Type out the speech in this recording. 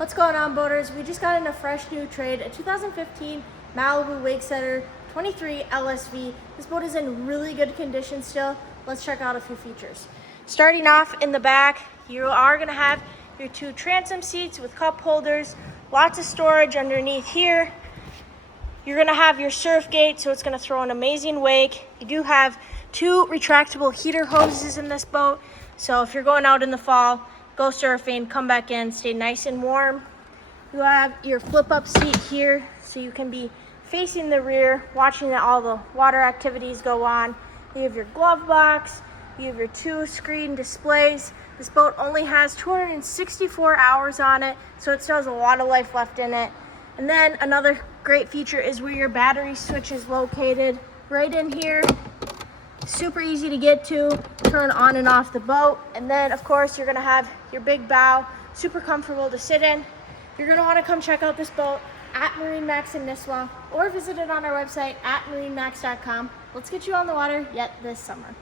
What's going on, boaters? We just got in a fresh new trade, a 2015 Malibu Wakesetter 23 LSV. This boat is in really good condition still. Let's check out a few features. Starting off in the back, you are going to have your two transom seats with cup holders, lots of storage underneath here. You're going to have your surf gate, so it's going to throw an amazing wake. You do have two retractable heater hoses in this boat, so if you're going out in the fall, go surfing, come back in, stay nice and warm. You have your flip-up seat here, so you can be facing the rear, watching all the water activities go on. You have your glove box, you have your two screen displays. This boat only has 264 hours on it, so it still has a lot of life left in it. And then another great feature is where your battery switch is located, right in here. Super easy to get to, turn on and off the boat. And then of course you're gonna have your big bow, super comfortable to sit in. You're gonna wanna come check out this boat at MarineMax in Nisswa or visit it on our website at marinemax.com. Let's get you on the water yet this summer.